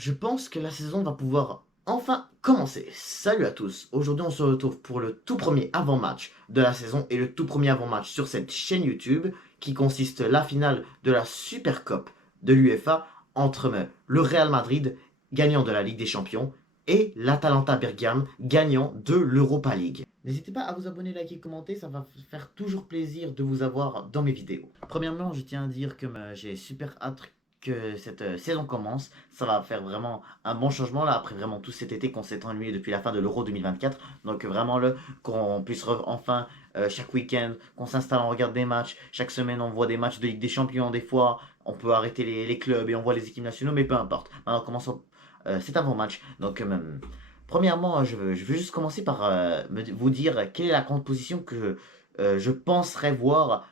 Je pense que la saison va pouvoir enfin commencer. Salut à tous, aujourd'hui on se retrouve pour le tout premier avant-match de la saison et le tout premier avant-match sur cette chaîne YouTube qui consiste la finale de la Super Cup de l'UEFA entre le Real Madrid, gagnant de la Ligue des Champions, et l'Atalanta Bergame, gagnant de l'Europa League. N'hésitez pas à vous abonner, liker, commenter, ça va faire toujours plaisir de vous avoir dans mes vidéos. Premièrement, je tiens à dire que j'ai super hâte que cette saison commence. Ça va faire vraiment un bon changement là, après vraiment tout cet été qu'on s'est ennuyé depuis la fin de l'Euro 2024. Donc vraiment là, qu'on puisse enfin chaque week-end, qu'on s'installe, on regarde des matchs. Chaque semaine, on voit des matchs de Ligue des Champions. Des fois, on peut arrêter les clubs et on voit les équipes nationales, mais peu importe. Maintenant, commençons cet avant-match. Donc, premièrement, je veux juste commencer par vous dire quelle est la composition que je penserais voir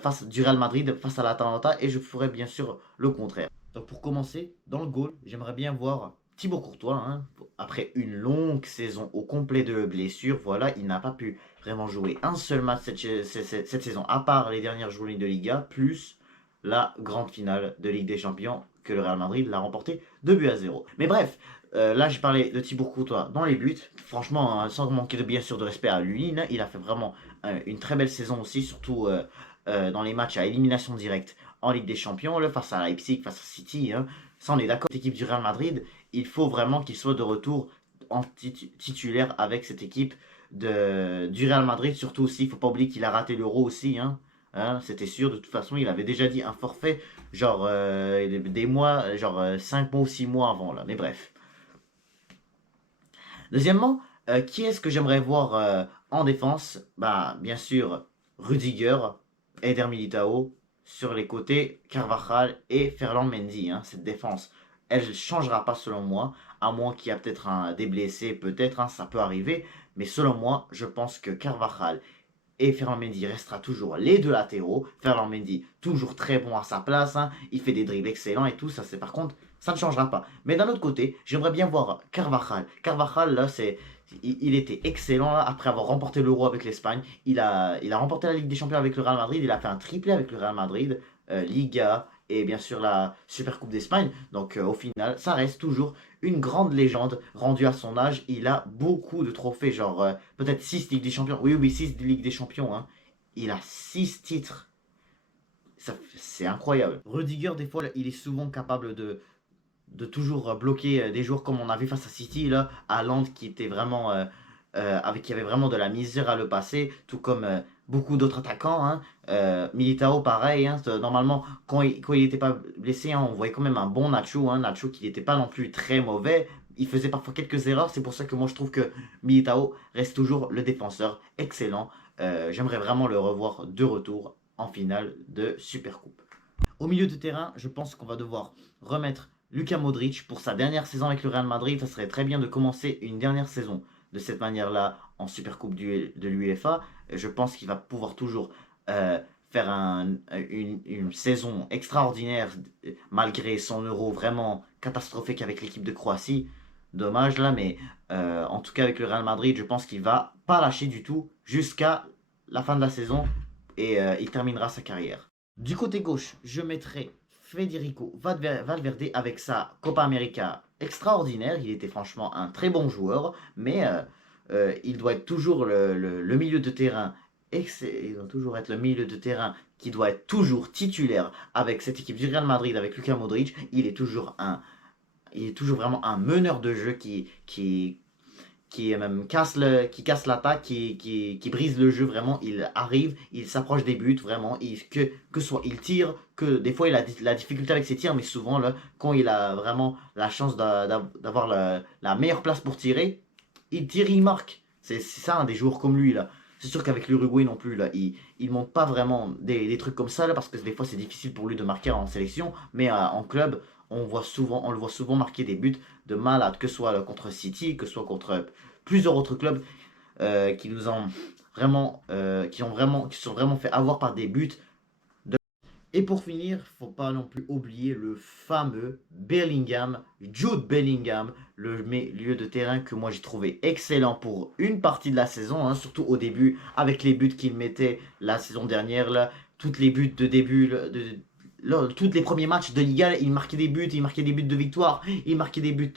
face du Real Madrid face à l'Atalanta et je ferai bien sûr le contraire. Donc pour commencer, dans le goal, j'aimerais bien voir Thibaut Courtois, hein, après une longue saison au complet de blessures, voilà, il n'a pas pu vraiment jouer un seul match cette saison, à part les dernières journées de Liga, plus la grande finale de Ligue des Champions que le Real Madrid l'a remporté 2-0. Mais bref, là j'ai parlé de Thibaut Courtois dans les buts, franchement, hein, sans manquer de bien sûr de respect à lui, hein, il a fait vraiment une très belle saison aussi, surtout dans les matchs à élimination directe en Ligue des Champions, là, face à Leipzig, face à City. Hein. Ça, on est d'accord, cette équipe du Real Madrid, il faut vraiment qu'il soit de retour en titulaire avec cette équipe du Real Madrid. Surtout aussi, il ne faut pas oublier qu'il a raté l'Euro aussi. Hein, c'était sûr, de toute façon, il avait déjà dit un forfait, genre des mois, genre 5 mois ou 6 mois avant. Là. Mais bref. Deuxièmement, qui est-ce que j'aimerais voir en défense? Bah, bien sûr, Rudiger, Eder Militao, sur les côtés, Carvajal et Ferland Mendy. Hein, cette défense, elle ne changera pas selon moi, à moins qu'il y ait peut-être des blessés, peut-être, hein, ça peut arriver. Mais selon moi, je pense que Carvajal et Ferland Mendy restera toujours les deux latéraux. Ferland Mendy, toujours très bon à sa place. Hein. Il fait des dribbles excellents et tout. Ça, c'est par contre, ça ne changera pas. Mais d'un autre côté, j'aimerais bien voir Carvajal. Carvajal, là, il était excellent là, après avoir remporté l'Euro avec l'Espagne. Il a remporté la Ligue des Champions avec le Real Madrid. Il a fait un triplé avec le Real Madrid. Liga et bien sûr la Super Coupe d'Espagne. Donc au final, ça reste toujours une grande légende rendue à son âge. Il a beaucoup de trophées, genre peut-être 6 Ligues des Champions. Oui, oui, 6 Ligues des Champions. Hein. Il a 6 titres. C'est incroyable. Rudiger, des fois, il est souvent capable de toujours bloquer des joueurs comme on a vu face à City, là, à Lens qui était vraiment qui avait vraiment de la misère à le passer, tout comme beaucoup d'autres attaquants. Hein. Militao, pareil. Hein, normalement, quand il n'était pas blessé, hein, on voyait quand même un bon Nacho. Hein, Nacho qui n'était pas non plus très mauvais. Il faisait parfois quelques erreurs. C'est pour ça que moi je trouve que Militao reste toujours le défenseur excellent. J'aimerais vraiment le revoir de retour en finale de Supercoupe. Au milieu de terrain, je pense qu'on va devoir remettre Luka Modric pour sa dernière saison avec le Real Madrid. Ça serait très bien de commencer une dernière saison de cette manière-là en Supercoupe de l'UEFA. Je pense qu'il va pouvoir toujours faire une saison extraordinaire malgré son euro vraiment catastrophique avec l'équipe de Croatie. Dommage là, mais en tout cas avec le Real Madrid, je pense qu'il va pas lâcher du tout jusqu'à la fin de la saison et il terminera sa carrière. Du côté gauche, je mettrai Federico Valverde avec sa Copa América extraordinaire. Il était franchement un très bon joueur, mais il doit être toujours le milieu de terrain. Il doit toujours être le milieu de terrain qui doit être toujours titulaire avec cette équipe du Real Madrid, avec Luka Modric. Il est toujours vraiment un meneur de jeu qui casse l'attaque, qui brise le jeu vraiment. Il arrive, il s'approche des buts vraiment. Que soit il tire, que des fois il a la difficulté avec ses tirs, mais souvent là, quand il a vraiment la chance d'avoir la meilleure place pour tirer, il tire, il marque. C'est ça, un des joueurs comme lui là. C'est sûr qu'avec l'Uruguay non plus, là, il monte pas vraiment des trucs comme ça là, parce que des fois c'est difficile pour lui de marquer en sélection, mais en club, on le voit souvent marquer des buts de malade, que ce soit contre City, que ce soit contre plusieurs autres clubs qui nous ont vraiment, qui sont vraiment fait avoir par des buts. Et pour finir, faut pas non plus oublier le fameux Bellingham, Jude Bellingham, le milieu de terrain que moi j'ai trouvé excellent pour une partie de la saison, hein, surtout au début, avec les buts qu'il mettait la saison dernière, là, toutes les buts de début, tous les premiers matchs de Liga, il marquait des buts, il marquait des buts de victoire, il marquait des buts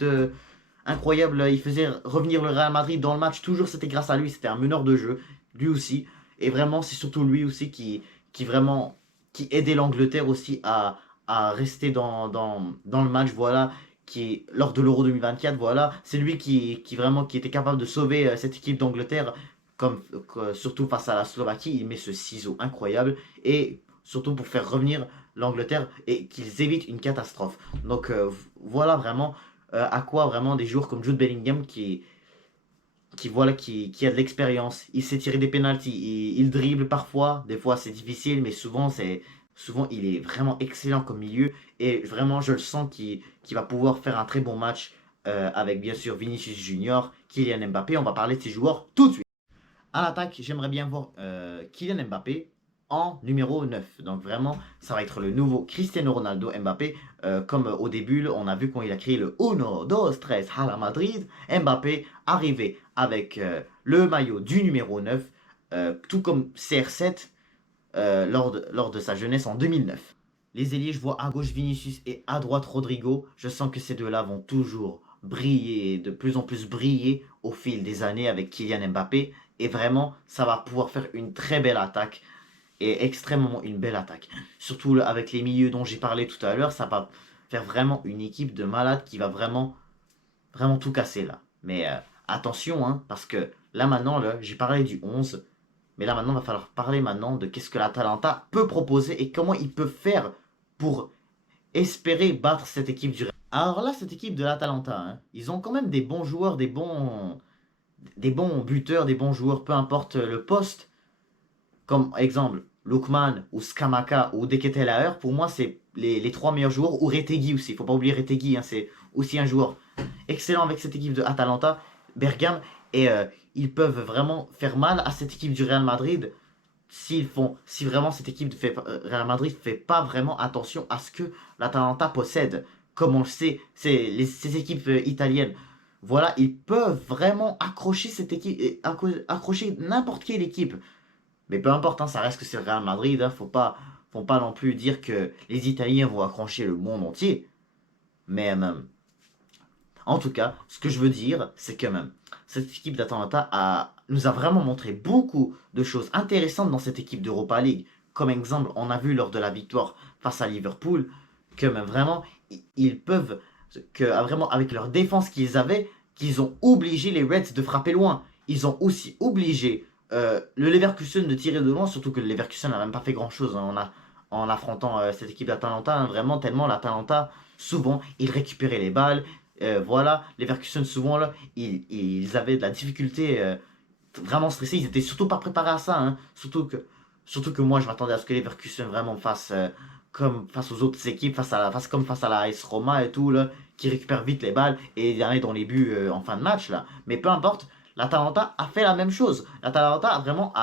incroyables, il faisait revenir le Real Madrid dans le match, toujours c'était grâce à lui, c'était un meneur de jeu, lui aussi, et vraiment c'est surtout lui aussi qui vraiment, qui aidait l'Angleterre aussi à rester dans le match, voilà, lors de l'Euro 2024, voilà, c'est lui qui vraiment qui était capable de sauver cette équipe d'Angleterre, surtout face à la Slovaquie, il met ce ciseau incroyable, et surtout pour faire revenir l'Angleterre et qu'ils évitent une catastrophe. Donc voilà vraiment à quoi vraiment des joueurs comme Jude Bellingham voilà, qui a de l'expérience. Il sait tirer des pénaltys, il dribble parfois, des fois c'est difficile, mais souvent il est vraiment excellent comme milieu et vraiment je le sens qu'il va pouvoir faire un très bon match avec bien sûr Vinicius Junior, Kylian Mbappé. On va parler de ces joueurs tout de suite. À l'attaque, j'aimerais bien voir Kylian Mbappé en numéro 9. Donc vraiment, ça va être le nouveau Cristiano Ronaldo Mbappé. Comme au début, on a vu quand il a créé le Uno, dos, tres, Hala Madrid. Mbappé arrivé avec le maillot du numéro 9, tout comme CR7 lors de sa jeunesse en 2009. Les ailiers, je vois à gauche Vinicius et à droite Rodrigo. Je sens que ces deux-là vont toujours briller, de plus en plus briller au fil des années avec Kylian Mbappé. Et vraiment, ça va pouvoir faire une très belle attaque. Et extrêmement une belle attaque. Surtout avec les milieux dont j'ai parlé tout à l'heure, ça va faire vraiment une équipe de malades qui va vraiment tout casser là. Mais attention, hein, parce que là maintenant, là, j'ai parlé du 11. Mais là maintenant, il va falloir parler maintenant de qu'est-ce que l'Atalanta peut proposer et comment il peut faire pour espérer battre cette équipe du Real. Alors là, cette équipe de l'Atalanta, hein, ils ont quand même des bons joueurs, des bons buteurs, des bons joueurs, peu importe le poste. Comme exemple, Lookman ou Skamaka ou Deketelaer, pour moi, c'est les trois meilleurs joueurs. Ou Retegui aussi, il ne faut pas oublier Retegui, hein, c'est aussi un joueur excellent avec cette équipe de Atalanta, Bergame. Et ils peuvent vraiment faire mal à cette équipe du Real Madrid si vraiment cette équipe de Real Madrid ne fait pas vraiment attention à ce que l'Atalanta possède. Comme on le sait, ces équipes italiennes, voilà, ils peuvent vraiment accrocher cette équipe, accrocher n'importe quelle équipe. Mais peu importe, hein, ça reste que c'est le Real Madrid. Hein, faut pas non plus dire que les Italiens vont accrocher le monde entier. Mais en tout cas, ce que je veux dire, c'est que même cette équipe d'Atalanta nous a vraiment montré beaucoup de choses intéressantes dans cette équipe d'Europa League. Comme exemple, on a vu lors de la victoire face à Liverpool que même vraiment, ils peuvent, vraiment avec leur défense qu'ils avaient, qu'ils ont obligé les Reds de frapper loin. Ils ont aussi obligé le Leverkusen de tirer de loin, surtout que le Leverkusen n'a même pas fait grand-chose en affrontant cette équipe d'Atalanta. Hein, vraiment, tellement l'Atalanta, souvent, ils récupéraient les balles, voilà, les Leverkusen souvent là, ils avaient de la difficulté, vraiment stressés, ils étaient surtout pas préparés à ça, hein. Surtout que moi je m'attendais à ce que les Leverkusen vraiment fassent comme face aux autres équipes, comme face à la AS Roma et tout là, qui récupèrent vite les balles et aller dans les buts en fin de match là. Mais peu importe, l'Atalanta a fait la même chose. L'Atalanta a vraiment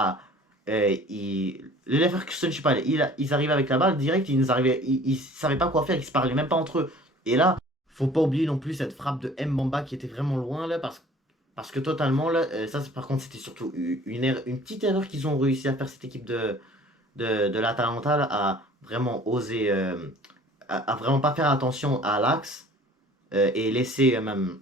les Leverkusen, je sais pas, ils arrivaient avec la balle direct, ils savaient pas quoi faire, ils se parlaient même pas entre eux. Et là, faut pas oublier non plus cette frappe de Mbamba qui était vraiment loin là parce que totalement là ça par contre c'était surtout une petite erreur qu'ils ont réussi à faire cette équipe de l'Atalanta là, à vraiment oser à vraiment pas faire attention à l'axe et laisser même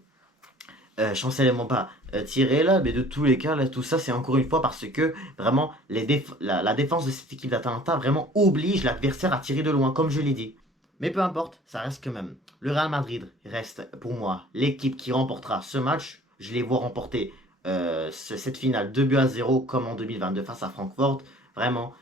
Chancel Mbamba tirer là, mais de tous les cas là tout ça c'est encore une fois parce que vraiment la défense de cette équipe d'Atalanta vraiment oblige l'adversaire à tirer de loin comme je l'ai dit. Mais peu importe, ça reste quand même. Le Real Madrid reste pour moi l'équipe qui remportera ce match. Je les vois remporter cette finale 2-0 comme en 2022 face à Francfort. Vraiment,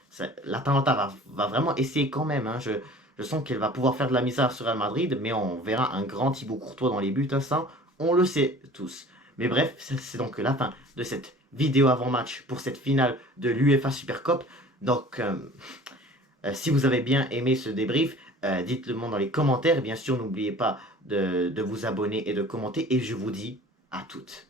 l'Atalanta va vraiment essayer quand même. Hein. Je sens qu'elle va pouvoir faire de la misère sur Real Madrid, mais on verra un grand Thibaut Courtois dans les buts. Hein, ça, on le sait tous. Mais bref, c'est donc la fin de cette vidéo avant-match pour cette finale de l'UEFA Super Cup. Donc, si vous avez bien aimé ce débrief, dites-le moi dans les commentaires. Bien sûr, n'oubliez pas de vous abonner et de commenter. Et je vous dis à toutes.